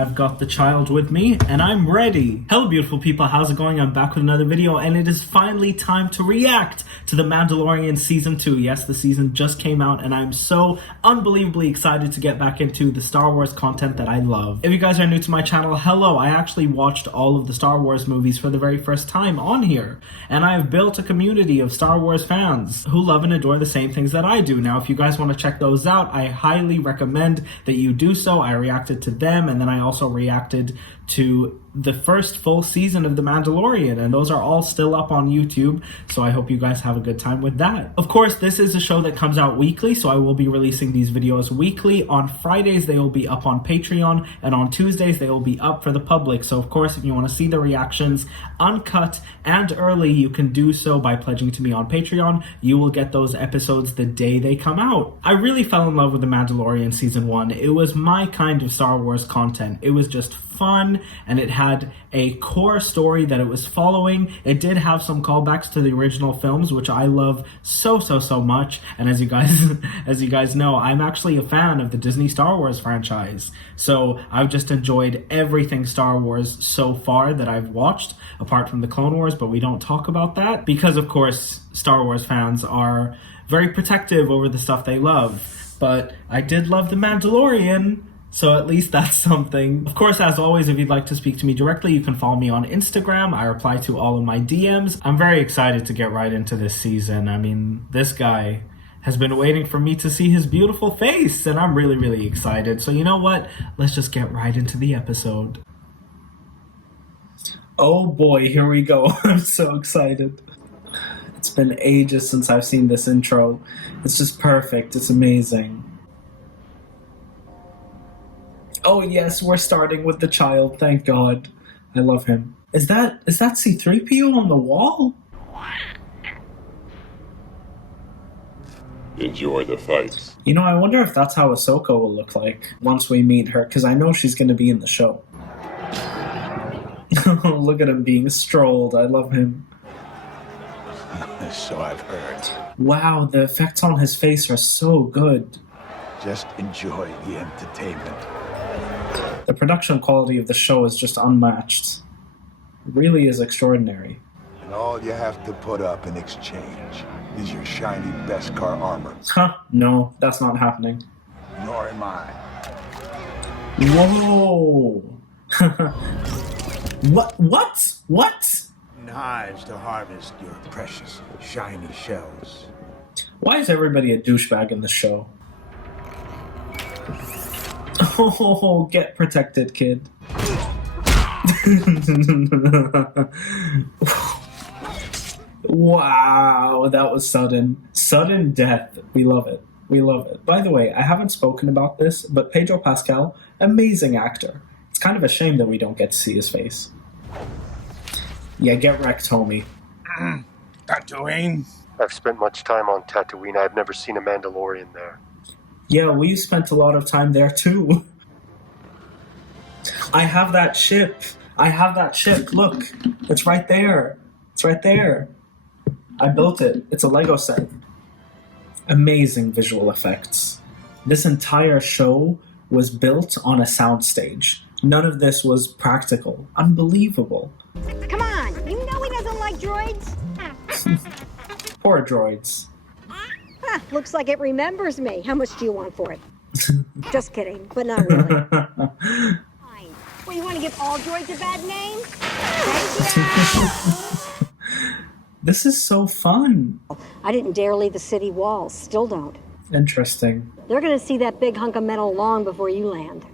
I've got the child with me, and I'm ready. Hello, beautiful people. How's it going? I'm back with another video, and it is finally time to react to The Mandalorian Season 2. Yes, the season just came out, and I'm so unbelievably excited to get back into the Star Wars content that I love. If you guys are new to my channel, hello. I actually watched all of the Star Wars movies for the very first time on here, and I have built a community of Star Wars fans who love and adore the same things that I do. Now, if you guys want to check those out, I highly recommend that you do so. I reacted to them, and then I also reacted to the first full season of The Mandalorian, and those are all still up on YouTube, so I hope you guys have a good time with that. Of course, this is a show that comes out weekly, so I will be releasing these videos weekly. On Fridays, they will be up on Patreon, and on Tuesdays, they will be up for the public. So, of course, if you want to see the reactions uncut and early, you can do so by pledging to me on Patreon. You will get those episodes the day they come out. I really fell in love with The Mandalorian Season 1. It was my kind of Star Wars content. It was just fun, and it had a core story that it was following. It did have some callbacks to the original films, which I love so much. And as you guys know, I'm actually a fan of the Disney Star Wars franchise. So I've just enjoyed everything Star Wars so far that I've watched, apart from the Clone Wars, but we don't talk about that because, of course, Star Wars fans are very protective over the stuff they love. But I did love The Mandalorian, so at least that's something. Of course, as always, if you'd like to speak to me directly, you can follow me on Instagram. I reply to all of my DMs. I'm very excited to get right into this season. I mean, this guy has been waiting for me to see his beautiful face, and I'm really excited. So you know what? Let's just get right into the episode. Oh boy, here we go. I'm so excited. It's been ages since I've seen this intro. It's just perfect. It's amazing. Oh yes, we're starting with the child, thank God. I love him. Is that C-3PO on the wall? Enjoy the fight. You know, I wonder if that's how Ahsoka will look like once we meet her, because I know she's going to be in the show. Look at him being strolled. I love him. So I've heard. Wow, the effects on his face are so good. Just enjoy the entertainment. The production quality of the show is just unmatched. It really is extraordinary. And all you have to put up in exchange is your shiny Beskar armor. Huh, no, that's not happening. Nor am I. Whoa! What? Knives to harvest your precious shiny shells. Why is everybody a douchebag in the show? Oh, get protected, kid. Wow, that was sudden. Sudden death. We love it. We love it. By the way, I haven't spoken about this, but Pedro Pascal, amazing actor. It's kind of a shame that we don't get to see his face. Yeah, get wrecked, homie. Tatooine? I've spent much time on Tatooine. I've never seen a Mandalorian there. Yeah, we spent a lot of time there too. I have that ship. Look, it's right there. It's right there. I built it. It's a Lego set. Amazing visual effects. This entire show was built on a soundstage. None of this was practical. Unbelievable. Come on, you know he doesn't like droids. Poor droids. Looks like it remembers me. How much do you want for it? Just kidding, but not really. Fine. Well, you want to give all droids a bad name? Thank you. This is so fun. I didn't dare leave the city walls. Still don't. Interesting. They're going to see that big hunk of metal long before you land.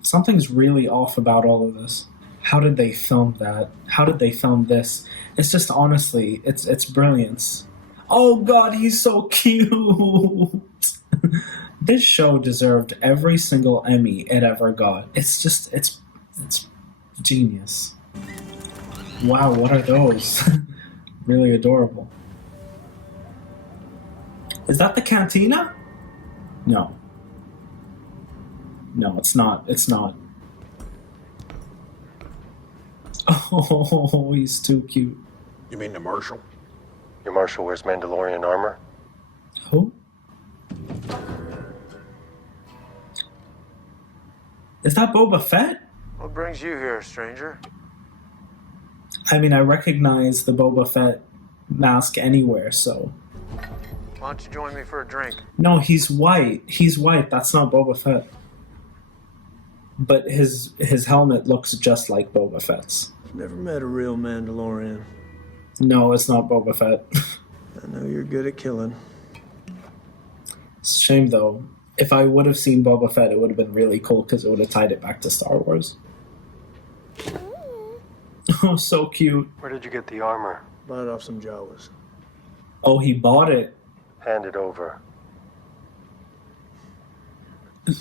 Something's really off about all of this. How did they film that? How did they film this? It's just, honestly, it's brilliance. Oh God, he's so cute. This show deserved every single Emmy it ever got. It's genius. Wow, what are those? Really adorable. Is that the cantina? No. No, it's not. It's not. Oh, he's too cute. You mean the Marshal? Your Marshal wears Mandalorian armor? Who? Is that Boba Fett? What brings you here, stranger? I mean, I recognize the Boba Fett mask anywhere, so... Why don't you join me for a drink? No, he's white. He's white. That's not Boba Fett. But his helmet looks just like Boba Fett's. Never met a real Mandalorian. No, it's not Boba Fett. I know you're good at killing. It's a shame, though. If I would have seen Boba Fett, it would have been really cool because it would have tied it back to Star Wars. Oh, so cute. Where did you get the armor? Bought it off some Jawas. Oh, he bought it. Hand it over.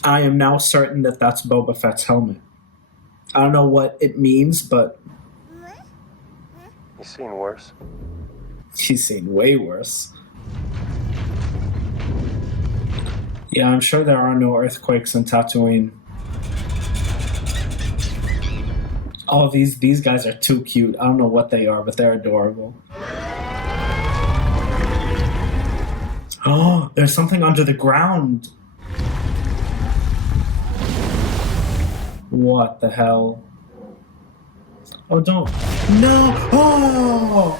I am now certain that that's Boba Fett's helmet. I don't know what it means, but... You've seen worse. He's seen way worse. Yeah, I'm sure there are no earthquakes in Tatooine. Oh, these guys are too cute. I don't know what they are, but they're adorable. Oh, there's something under the ground. What the hell? Oh, don't. No! Oh!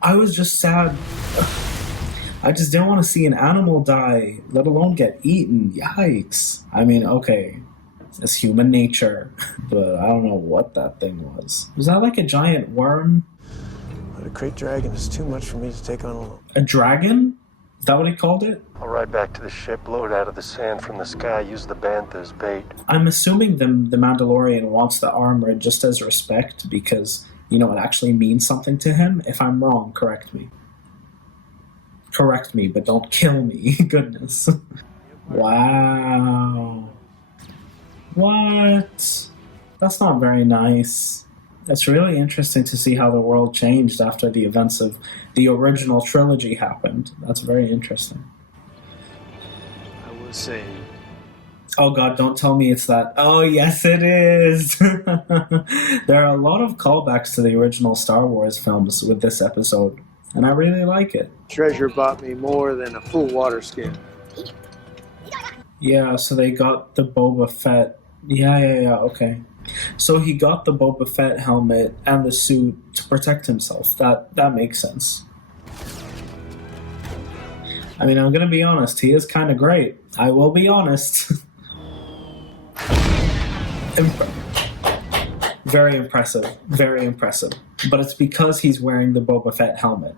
I was just sad. I just didn't want to see an animal die, let alone get eaten. Yikes. I mean, okay. It's human nature. But I don't know what that thing was. Was that like a giant worm? But a crate dragon is too much for me to take on alone. A dragon? Is that what he called it? I'll ride back to the ship, load out of the sand from the sky, use the bantha as bait. I'm assuming the Mandalorian wants the armor just as respect because, you know, it actually means something to him. If I'm wrong, correct me. Correct me, but don't kill me. Goodness. Wow. What? That's not very nice. It's really interesting to see how the world changed after the events of the original trilogy happened. That's very interesting. I was saying. Oh god, don't tell me it's that. Oh yes, it is! There are a lot of callbacks to the original Star Wars films with this episode, and I really like it. Treasure bought me more than a full water skin. Yeah, so they got the Boba Fett. Yeah, okay. So he got the Boba Fett helmet and the suit to protect himself. That makes sense. I mean, I'm gonna be honest, he is kind of great. I will be honest. Very impressive. Very impressive. But it's because he's wearing the Boba Fett helmet.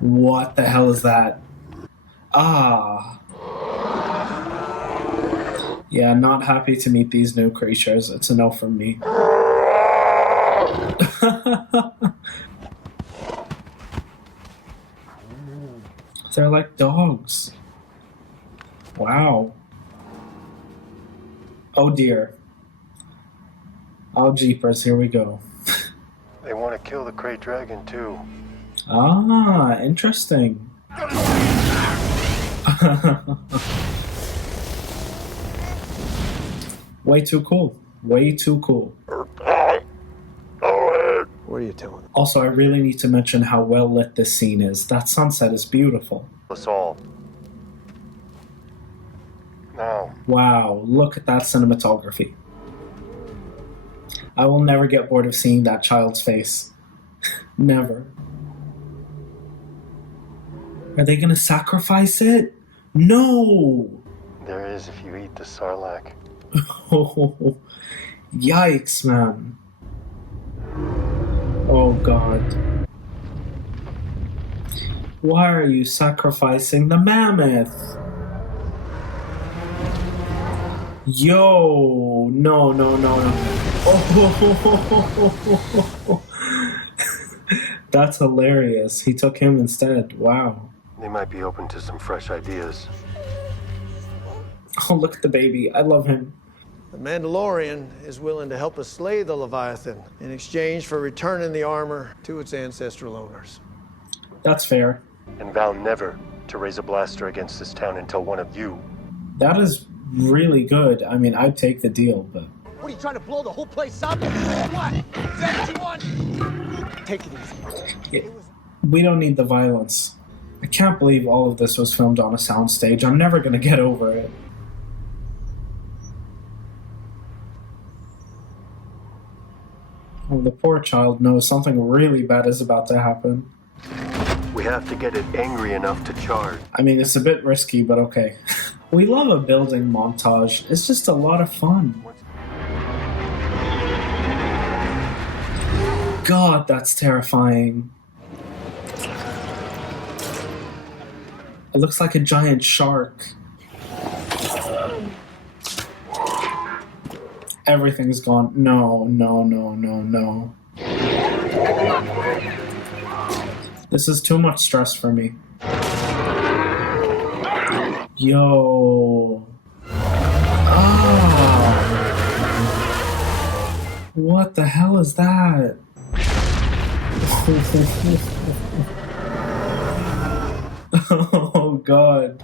What the hell is that? Ah. Yeah, not happy to meet these new creatures. It's a no from me. They're like dogs. Wow. Oh dear. Oh jeepers, here we go. They want to kill the crate dragon too. Ah, interesting. Way too cool. Way too cool. What are you telling them? Also, I really need to mention how well lit this scene is. That sunset is beautiful. Us all. Now. Wow, look at that cinematography. I will never get bored of seeing that child's face. Never. Are they gonna sacrifice it? No! There is if you eat the sarlacc. Oh, yikes, man. Oh, God. Why are you sacrificing the mammoth? Yo, no. Oh, that's hilarious. He took him instead. Wow. They might be open to some fresh ideas. Oh, look at the baby. I love him. The Mandalorian is willing to help us slay the Leviathan in exchange for returning the armor to its ancestral owners. That's fair. And vow never to raise a blaster against this town until one of you. That is really good. I mean, I'd take the deal, but... What, are you trying to blow the whole place up? What? Is that what you want? Take it easy. Yeah, we don't need the violence. I can't believe all of this was filmed on a soundstage. I'm never gonna get over it. Oh, the poor child knows something really bad is about to happen. We have to get it angry enough to charge. I mean, it's a bit risky, but okay. We love a building montage. It's just a lot of fun. God, that's terrifying. It looks like a giant shark. Everything's gone. No, no, no, no, no. This is too much stress for me. Yo. Ah. What the hell is that? Oh God.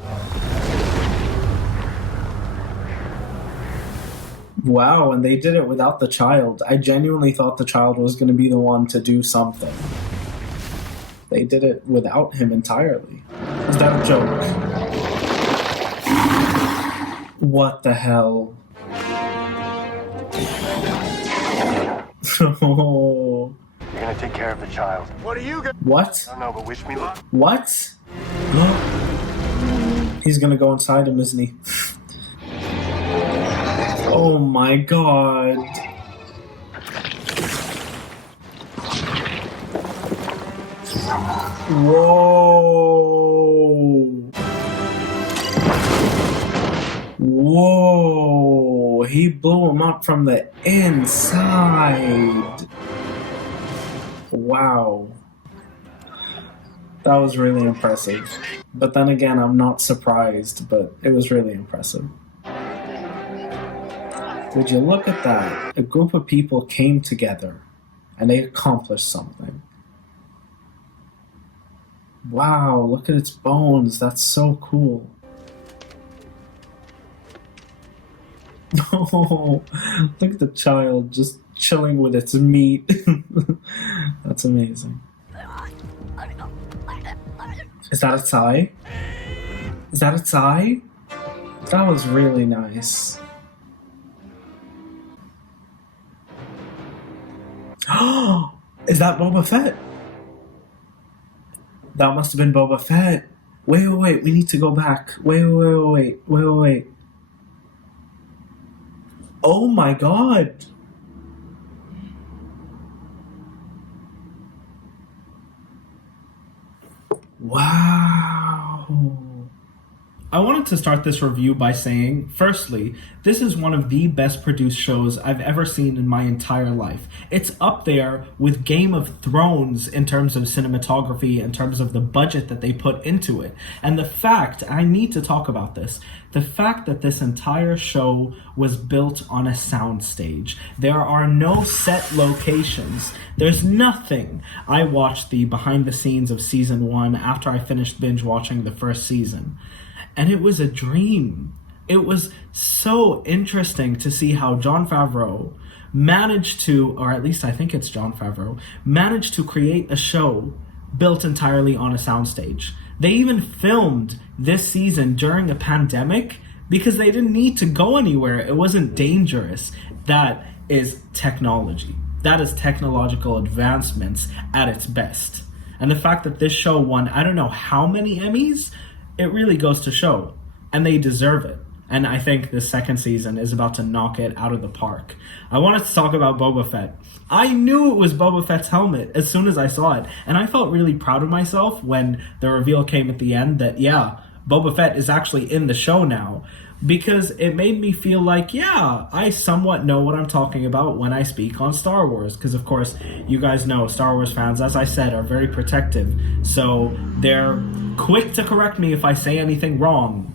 Wow, and they did it without the child. I genuinely thought the child was going to be the one to do something. They did it without him entirely. Is that a joke? What the hell? Oh. You're gonna take care of the child. What are you gonna... What? I don't know, but wish me luck. What? He's gonna go inside him, isn't he? Oh my God. Whoa. Whoa. He blew him up from the inside. Wow. That was really impressive. But then again, I'm not surprised, but it was really impressive. Would you look at that? A group of people came together and they accomplished something. Wow, look at its bones. That's so cool. Oh, look at the child just chilling with its meat. That's amazing. Is that its eye? Is that its eye? That was really nice. Oh, is that Boba Fett? That must have been Boba Fett. Wait, we need to go back. Wait. Oh my God. Wow. I wanted to start this review by saying, firstly, this is one of the best produced shows I've ever seen in my entire life. It's up there with Game of Thrones in terms of cinematography, in terms of the budget that they put into it. And the fact, I need to talk about this, the fact that this entire show was built on a soundstage. There are no set locations. There's nothing. I watched the behind the scenes of season 1 after I finished binge watching the first season. And it was a dream. It was so interesting to see how Jon Favreau managed to, or at least I think it's Jon Favreau, managed to create a show built entirely on a soundstage. They even filmed this season during a pandemic because they didn't need to go anywhere. It wasn't dangerous. That is technology. That is technological advancements at its best. And the fact that this show won, I don't know how many Emmys, it really goes to show, and they deserve it. And I think the second season is about to knock it out of the park. I wanted to talk about Boba Fett. I knew it was Boba Fett's helmet as soon as I saw it, and I felt really proud of myself when the reveal came at the end that, yeah, Boba Fett is actually in the show now, because it made me feel like, yeah, I somewhat know what I'm talking about when I speak on Star Wars, because of course, you guys know Star Wars fans, as I said, are very protective, so they're quick to correct me if I say anything wrong,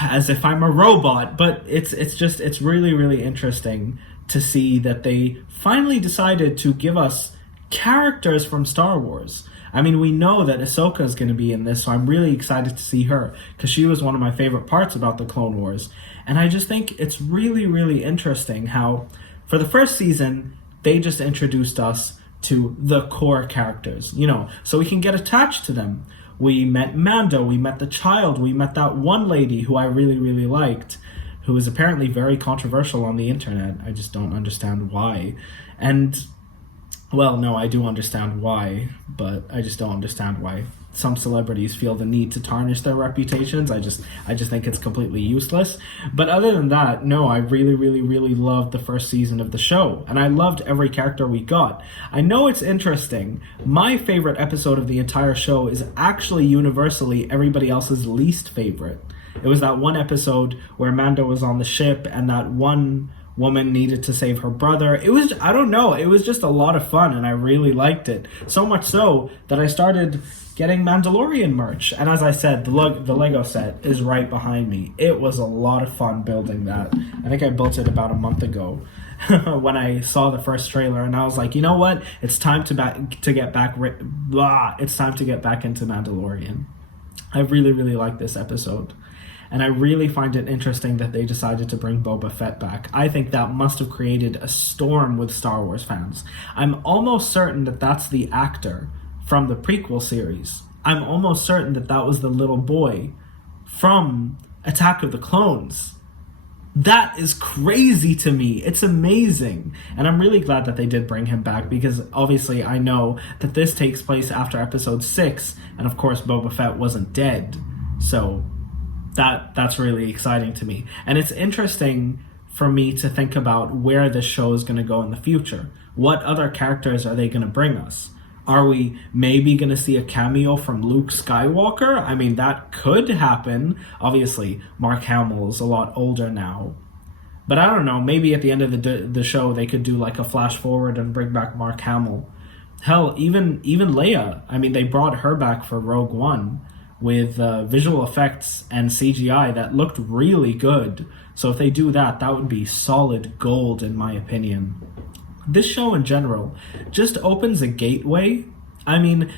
as if I'm a robot. But it's really, really interesting to see that they finally decided to give us characters from Star Wars. I mean, we know that Ahsoka is going to be in this, so I'm really excited to see her, because she was one of my favorite parts about the Clone Wars. And I just think it's really, really interesting how, for the first season, they just introduced us to the core characters, you know, so we can get attached to them. We met Mando, we met the child, we met that one lady who I really, really liked, who is apparently very controversial on the internet. I just don't understand why. And, well, no, I do understand why, but I just don't understand why some celebrities feel the need to tarnish their reputations. I just think it's completely useless. But other than that, no, I really, really, really loved the first season of the show, and I loved every character we got. I know it's interesting. My favorite episode of the entire show is actually universally everybody else's least favorite. It was that one episode where Mando was on the ship and that one woman needed to save her brother. It was, I don't know, it was just a lot of fun, and I really liked it. So much so that I started getting Mandalorian merch. And as I said, the Lego set is right behind me. It was a lot of fun building that. I think I built it about a month ago when I saw the first trailer, and I was like, you know what? It's time to get back into Mandalorian. I really, really like this episode. And I really find it interesting that they decided to bring Boba Fett back. I think that must have created a storm with Star Wars fans. I'm almost certain that that's the actor from the prequel series. I'm almost certain that that was the little boy from Attack of the Clones. That is crazy to me. It's amazing. And I'm really glad that they did bring him back, because obviously I know that this takes place after episode 6, and of course Boba Fett wasn't dead. So that's really exciting to me. And it's interesting for me to think about where this show is going to go in the future. What other characters are they going to bring us? Are we maybe going to see a cameo from Luke Skywalker? I mean, that could happen. Obviously, Mark Hamill is a lot older now. But I don't know, maybe at the end of the show they could do like a flash forward and bring back Mark Hamill. Hell, even Leia. I mean, they brought her back for Rogue One with visual effects and CGI that looked really good. So if they do that, that would be solid gold in my opinion. This show in general just opens a gateway. I mean,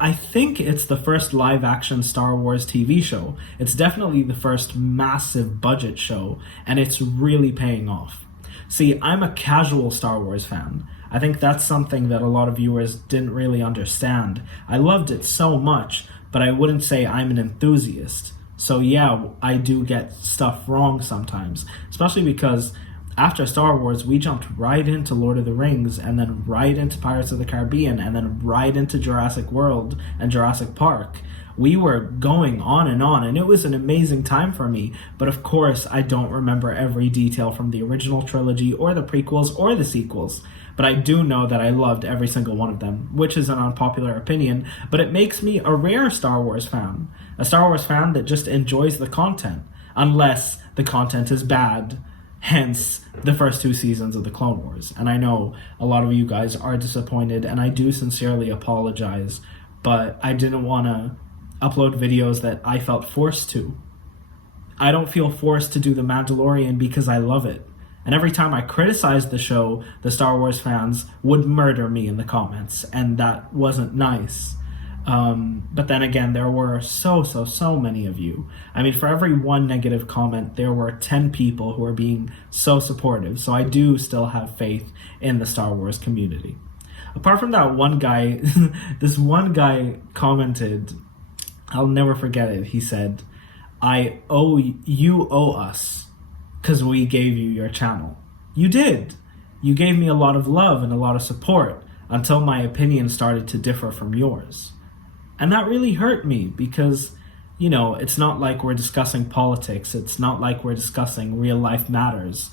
I think it's the first live-action Star Wars TV show. It's definitely the first massive budget show, and it's really paying off. See, I'm a casual Star Wars fan. I think that's something that a lot of viewers didn't really understand. I loved it so much, but I wouldn't say I'm an enthusiast. So yeah, I do get stuff wrong sometimes, especially because after Star Wars, we jumped right into Lord of the Rings, and then right into Pirates of the Caribbean, and then right into Jurassic World and Jurassic Park. We were going on, and it was an amazing time for me. But of course, I don't remember every detail from the original trilogy, or the prequels, or the sequels. But I do know that I loved every single one of them, which is an unpopular opinion, but it makes me a rare Star Wars fan. A Star Wars fan that just enjoys the content, unless the content is bad. Hence, the first 2 seasons of the Clone Wars. And I know a lot of you guys are disappointed, and I do sincerely apologize, but I didn't want to upload videos that I felt forced to. I don't feel forced to do The Mandalorian because I love it. And every time I criticized the show, the Star Wars fans would murder me in the comments, and that wasn't nice. But then again, there were so many of you. I mean, for every one negative comment, there were 10 people who were being so supportive. So I do still have faith in the Star Wars community. Apart from that one guy, this one guy commented, I'll never forget it. He said, you owe us because we gave you your channel. You did. You gave me a lot of love and a lot of support until my opinion started to differ from yours. And that really hurt me because, you know, it's not like we're discussing politics. It's not like we're discussing real life matters.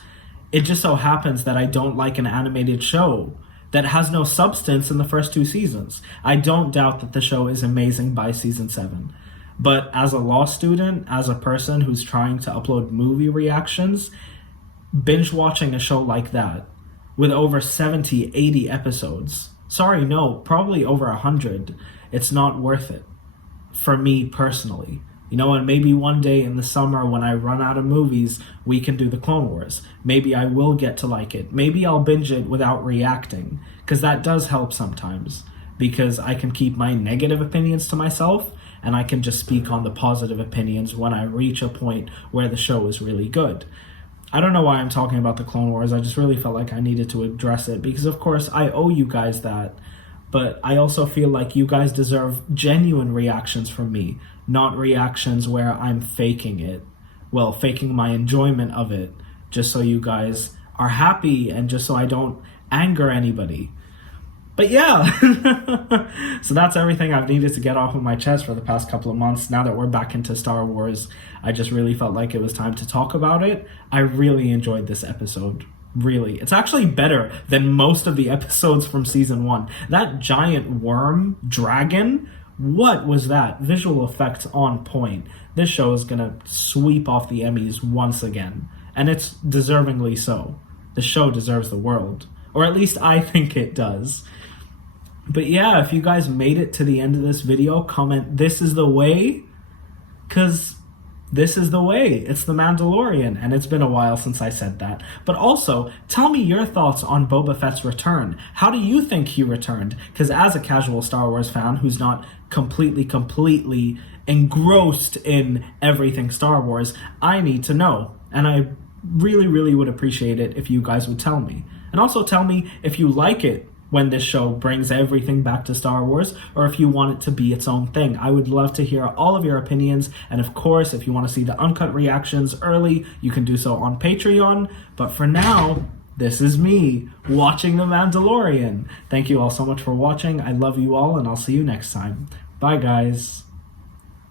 It just so happens that I don't like an animated show that has no substance in the first 2 seasons. I don't doubt that the show is amazing by season 7. But as a law student, as a person who's trying to upload movie reactions, binge watching a show like that with over 70, 80 episodes, probably over 100, it's not worth it for me personally. You know, and maybe one day in the summer when I run out of movies, we can do the Clone Wars. Maybe I will get to like it. Maybe I'll binge it without reacting, because that does help sometimes, because I can keep my negative opinions to myself, and I can just speak on the positive opinions when I reach a point where the show is really good. I don't know why I'm talking about the Clone Wars. I just really felt like I needed to address it, because of course I owe you guys that. But I also feel like you guys deserve genuine reactions from me, not reactions where I'm faking it, well, faking my enjoyment of it, just so you guys are happy and just so I don't anger anybody. But yeah, so that's everything I've needed to get off of my chest for the past couple of months. Now that we're back into Star Wars, I just really felt like it was time to talk about it. I really enjoyed this episode. Really. It's actually better than most of the episodes from season 1. That giant worm dragon, what was that? Visual effects on point. This show is going to sweep off the Emmys once again. And it's deservingly so. The show deserves the world. Or at least I think it does. But yeah, if you guys made it to the end of this video, comment, "This is the way," because this is the way. It's the Mandalorian, and it's been a while since I said that. But also, tell me your thoughts on Boba Fett's return. How do you think he returned? Because as a casual Star Wars fan who's not completely engrossed in everything Star Wars, I need to know. And I really would appreciate it if you guys would tell me. And also tell me if you like it when this show brings everything back to Star Wars, or if you want it to be its own thing. I would love to hear all of your opinions, and of course, if you want to see the uncut reactions early, you can do so on Patreon. But for now, this is me watching The Mandalorian. Thank you all so much for watching. I love you all, and I'll see you next time. Bye, guys.